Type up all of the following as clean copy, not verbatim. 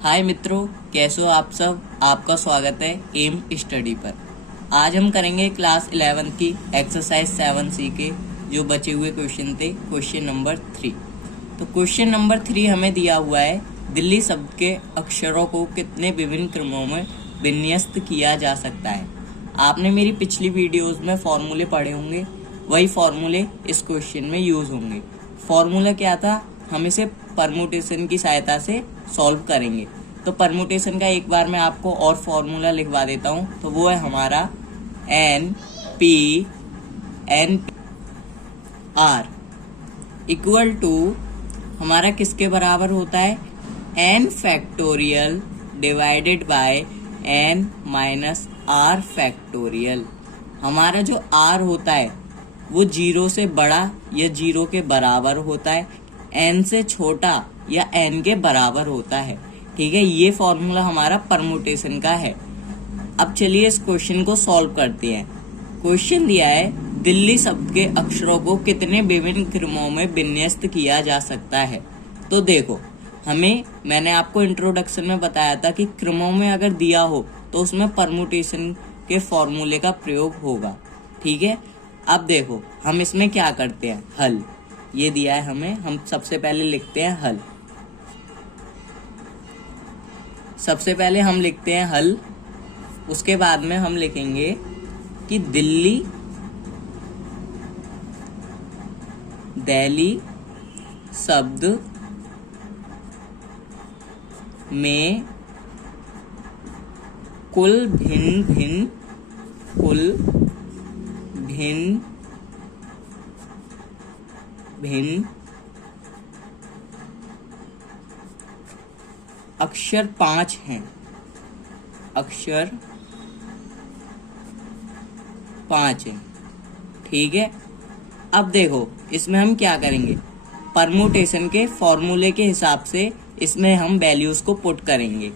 हाय मित्रों, कैसे हो आप सब। आपका स्वागत है एम स्टडी पर। आज हम करेंगे क्लास 11 की एक्सरसाइज 7C के जो बचे हुए क्वेश्चन थे, क्वेश्चन नंबर 3। तो क्वेश्चन नंबर 3 हमें दिया हुआ है, दिल्ली शब्द के अक्षरों को कितने विभिन्न क्रमों में विन्यस्त किया जा सकता है। आपने मेरी पिछली वीडियोस में फॉर्मूले पढ़े होंगे, वही फॉर्मूले इस क्वेश्चन में यूज होंगे। फॉर्मूला क्या था, हम इसे परमुटेशन की सहायता से सॉल्व करेंगे। तो परमुटेशन का एक बार मैं आपको और फॉर्मूला लिखवा देता हूँ। तो वो है हमारा N P R equal to हमारा किसके बराबर होता है, N factorial divided by N minus R factorial. हमारा जो आर होता है वो 0 से बड़ा या 0 के बराबर होता है, एन से छोटा या एन के बराबर होता है। ठीक है, ये फॉर्मूला हमारा परमुटेशन का है। अब चलिए इस क्वेश्चन को सॉल्व करते हैं। क्वेश्चन दिया है, दिल्ली शब्द के अक्षरों को कितने विभिन्न क्रमों में विन्यस्त किया जा सकता है। तो देखो, मैंने आपको इंट्रोडक्शन में बताया था कि क्रमों में अगर दिया हो तो उसमें परमुटेशन के फॉर्मूले का प्रयोग होगा। ठीक है, अब देखो हम इसमें क्या करते हैं, हल। ये दिया है हमें, हम सबसे पहले लिखते हैं हल। सबसे पहले हम लिखते हैं हल, उसके बाद में हम लिखेंगे कि दिल्ली शब्द में कुल भिन्न अक्षर 5 हैं। अक्षर 5 हैं। ठीक है, अब देखो इसमें हम क्या करेंगे, परमुटेशन के फॉर्मूले के हिसाब से इसमें हम वैल्यूज को पुट करेंगे।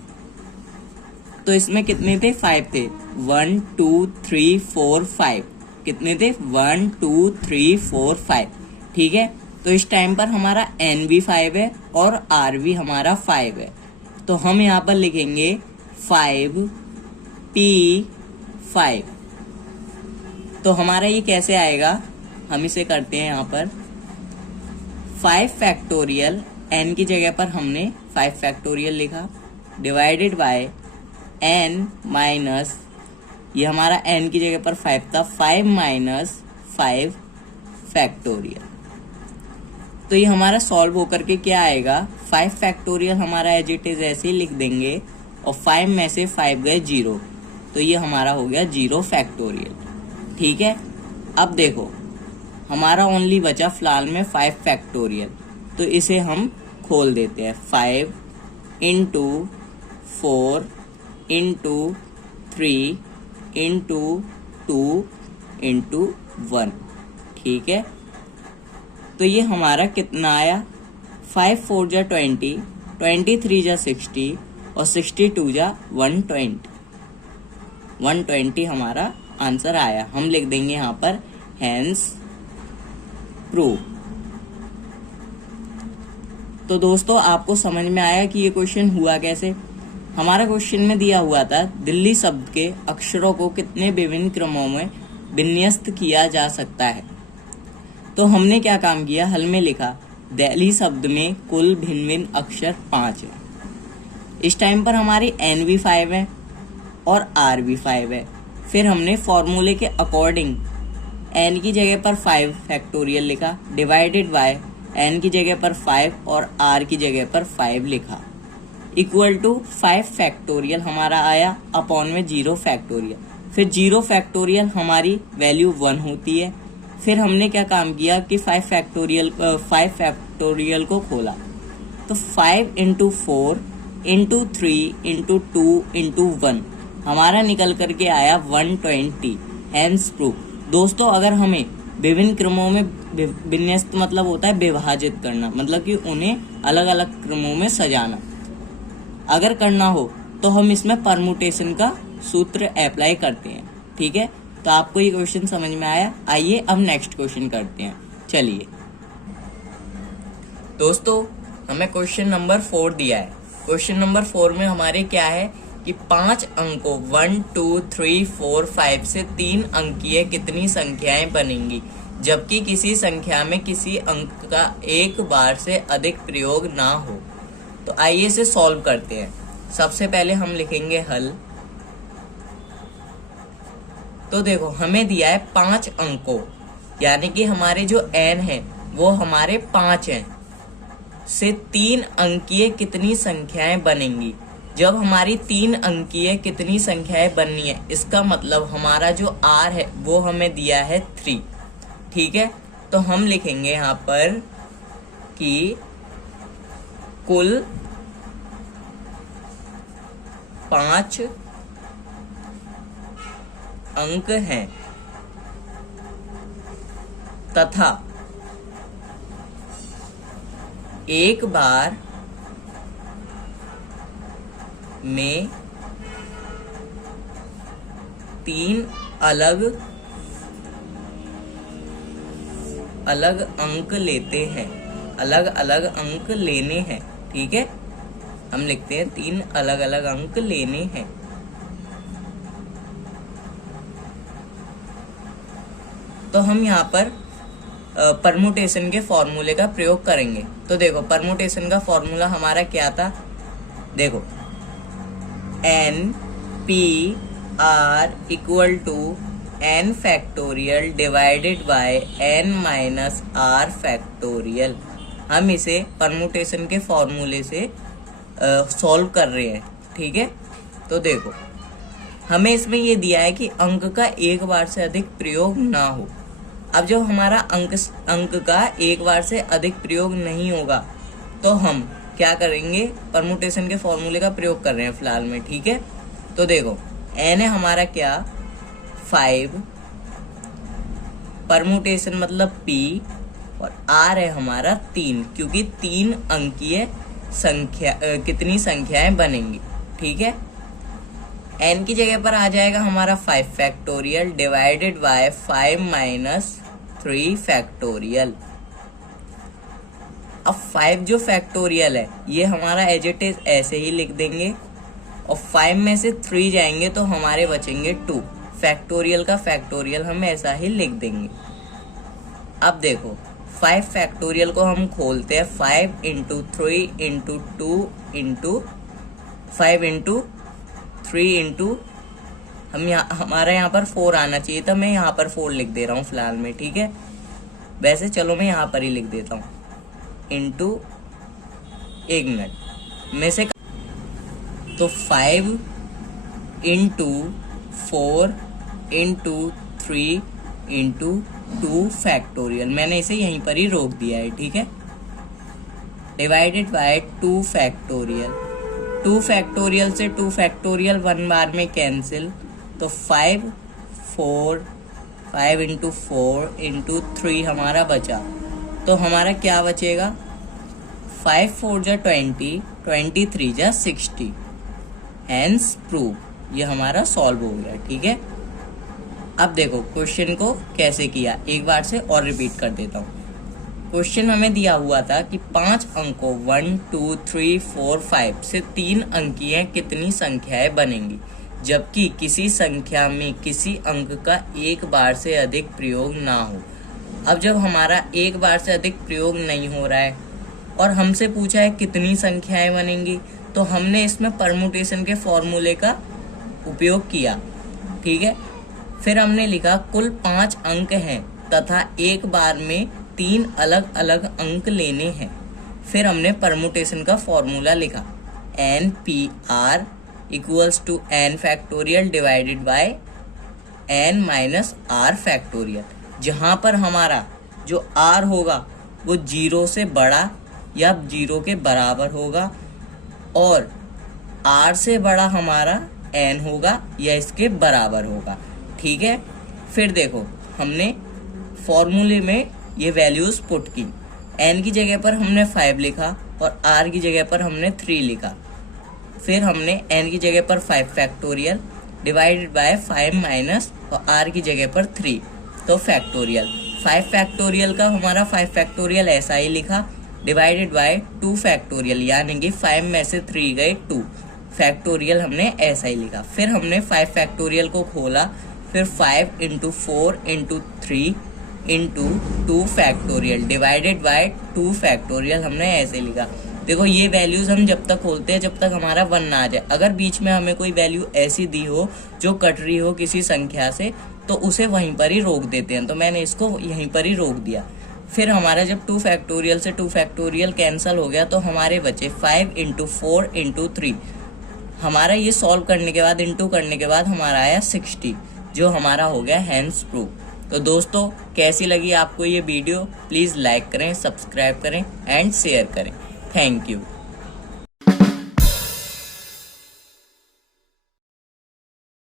तो इसमें कितने थे, 5 थे। 1 2 3 4 5 कितने थे, 1 2 3 4 5। ठीक है, तो इस टाइम पर हमारा एन भी 5 है और आर भी हमारा 5 है। तो हम यहाँ पर लिखेंगे 5P5। तो हमारा ये कैसे आएगा, हम इसे करते हैं यहाँ पर 5 फैक्टोरियल, n की जगह पर हमने 5 फैक्टोरियल लिखा, डिवाइडेड बाय n माइनस, ये हमारा n की जगह पर 5 था, 5 माइनस 5 फैक्टोरियल। तो ये हमारा सॉल्व होकर के क्या आएगा, 5 फैक्टोरियल हमारा एज इट इज ऐसे ही लिख देंगे और 5 में से 5 गए 0, तो ये हमारा हो गया 0 फैक्टोरियल। ठीक है, अब देखो हमारा ओनली बचा फिलहाल में 5 फैक्टोरियल, तो इसे हम खोल देते हैं। 5 इंटू 4 इंटू 3 इंटू 2 इंटू 1। ठीक है, तो ये हमारा कितना आया, 5 4 जा 20, 23 जा 60 और 62 जा 120 हमारा आंसर आया। हम लिख देंगे यहाँ पर हेंस प्रूव। तो दोस्तों आपको समझ में आया कि ये क्वेश्चन हुआ कैसे। हमारा क्वेश्चन में दिया हुआ था, दिल्ली शब्द के अक्षरों को कितने विभिन्न क्रमों में विन्यस्त किया जा सकता है। तो हमने क्या काम किया, हल में लिखा दिल्ली शब्द में कुल भिन्न अक्षर 5 है। इस टाइम पर हमारी एन भी 5 है और आर भी 5 है। फिर हमने फॉर्मूले के अकॉर्डिंग एन की जगह पर 5 फैक्टोरियल लिखा, डिवाइडेड बाय एन की जगह पर 5 और आर की जगह पर 5 लिखा, इक्वल टू 5 फैक्टोरियल हमारा आया अपॉन में 0 फैक्टोरियल। फिर 0 फैक्टोरियल हमारी वैल्यू 1 होती है। फिर हमने क्या काम किया कि 5 फैक्टोरियल को खोला, तो 5 इंटू 4 इंटू 3 इंटू 2 इंटू 1 हमारा निकल करके आया 120। Hence proof. दोस्तों अगर हमें विभिन्न क्रमों में विन्यस्त मतलब होता है विभाजित करना, मतलब कि उन्हें अलग अलग क्रमों में सजाना, अगर करना हो तो हम इसमें परमुटेशन का सूत्र अप्लाई करते हैं। ठीक है, तो आपको ये क्वेश्चन समझ में आया। आइए अब नेक्स्ट क्वेश्चन करते हैं। चलिए दोस्तों, हमें क्वेश्चन नंबर 4 दिया है, क्वेश्चन नंबर 4 में हमारे क्या है कि 5 अंकों 1 2 3 4 5 से 3 अंकीय कितनी संख्याएं बनेंगी जबकि किसी संख्या में किसी अंक का एक बार से अधिक प्रयोग ना हो। तो आइए इसे सॉल्व करते हैं। सबसे पहले हम लिखेंगे हल। तो देखो हमें दिया है 5 अंकों, यानी कि हमारे जो n है वो हमारे 5 हैं, से 3 अंकीय कितनी संख्याएं बनेंगी। जब हमारी 3 अंकीय कितनी संख्याएं बननी है, इसका मतलब हमारा जो r है वो हमें दिया है 3। ठीक है, तो हम लिखेंगे यहाँ पर कि कुल 5 अंक हैं तथा एक बार में 3 अलग अलग अंक लेते हैं, अलग अलग अंक लेने हैं। ठीक है, हम लिखते हैं 3 अलग अलग अंक लेने हैं। तो हम यहाँ पर परमुटेशन के फॉर्मूले का प्रयोग करेंगे। तो देखो परमुटेशन का फॉर्मूला हमारा क्या था, देखो n p r equal to n factorial divided by n minus r factorial. हम इसे परमुटेशन के फॉर्मूले से सॉल्व कर रहे हैं। ठीक है, तो देखो हमें इसमें ये दिया है कि अंक का एक बार से अधिक प्रयोग ना हो। अब जब हमारा अंक का एक बार से अधिक प्रयोग नहीं होगा तो हम क्या करेंगे, परमुटेशन के फॉर्मूले का प्रयोग कर रहे हैं फिलहाल में। ठीक है, तो देखो n है हमारा क्या 5, परमुटेशन मतलब p, और r है हमारा 3, क्योंकि 3 अंकीय संख्या कितनी संख्याएं बनेंगी। ठीक है, n की जगह पर आ जाएगा हमारा 5 factorial divided bye 5 minus 3 factorial. अब 5 जो फैक्टोरियल है ये हमारा एज इट इज ऐसे ही लिख देंगे, और 5 में से 3 जाएंगे तो हमारे बचेंगे 2। फैक्टोरियल का फैक्टोरियल हम ऐसा ही लिख देंगे। अब देखो 5 फैक्टोरियल को हम खोलते हैं, 5 into 3 into 2 into 5 into 3 into हमारा यहाँ पर 4 आना चाहिए था, मैं यहाँ पर 4 लिख दे रहा हूँ फिलहाल में। ठीक है, वैसे चलो मैं यहाँ पर ही लिख देता हूँ इंटू, एक मिनट में से, तो 5 इंटू 4 इंटू 3 इंटू 2 फैक्टोरियल, मैंने इसे यहीं पर ही रोक दिया है। ठीक है, डिवाइडेड बाय 2 फैक्टोरियल। 2 फैक्टोरियल से 2 फैक्टोरियल 1 बार में कैंसिल, तो 5 इंटू 4 इंटू 3 हमारा बचा। तो हमारा क्या बचेगा, 5 4 जा 20, 23 जा 60, हैंस प्रूव। ये हमारा सॉल्व हो गया। ठीक है, अब देखो क्वेश्चन को कैसे किया, एक बार से और रिपीट कर देता हूँ। क्वेश्चन हमें दिया हुआ था कि 5 अंकों 1 2 3 4 5 से 3 अंकीय कितनी संख्याएं बनेंगी जबकि किसी संख्या में किसी अंक का एक बार से अधिक प्रयोग ना हो। अब जब हमारा एक बार से अधिक प्रयोग नहीं हो रहा है और हमसे पूछा है कितनी संख्याएं बनेंगी, तो हमने इसमें परमुटेशन के फॉर्मूले का उपयोग किया। ठीक है, फिर हमने लिखा कुल 5 अंक हैं तथा एक बार में 3 अलग अलग अंक लेने हैं। फिर हमने परमुटेशन का फॉर्मूला लिखा, n p r equals to n factorial divided by n minus r factorial, जहाँ पर हमारा जो r होगा वो 0 से बड़ा या 0 के बराबर होगा और r से बड़ा हमारा n होगा या इसके बराबर होगा। ठीक है, फिर देखो हमने फॉर्मूले में ये वैल्यूज पुट की, n की जगह पर हमने 5 लिखा और r की जगह पर हमने 3 लिखा। फिर हमने n की जगह पर 5 फैक्टोरियल डिवाइडेड बाय 5 माइनस और r की जगह पर 3, तो फैक्टोरियल। 5 फैक्टोरियल का हमारा 5 फैक्टोरियल ऐसा ही लिखा डिवाइडेड बाय 2 फैक्टोरियल, यानी कि 5 में से 3 गए 2 फैक्टोरियल, हमने ऐसा ही लिखा। फिर हमने 5 फैक्टोरियल को खोला, फिर 5 into 4 into 3 into 2 factorial divided bye 2 factorial, हमने ऐसे लिखा। देखो ये वैल्यूज हम जब तक खोलते हैं जब तक हमारा 1 ना आ जाए। अगर बीच में हमें कोई वैल्यू ऐसी दी हो जो कट रही हो किसी संख्या से, तो उसे वहीं पर ही रोक देते हैं। तो मैंने इसको यहीं पर ही रोक दिया। फिर हमारा जब 2 फैक्टोरियल से 2 फैक्टोरियल कैंसिल हो गया तो हमारे बचे 5 इंटू 4 इंटू 3। हमारा ये सॉल्व करने के बाद, इंटू करने के बाद हमारा आया 60, जो हमारा हो गया हेंस प्रूफ। तो दोस्तों कैसी लगी आपको ये वीडियो, प्लीज़ लाइक करें, सब्सक्राइब करें एंड शेयर करें। Thank you.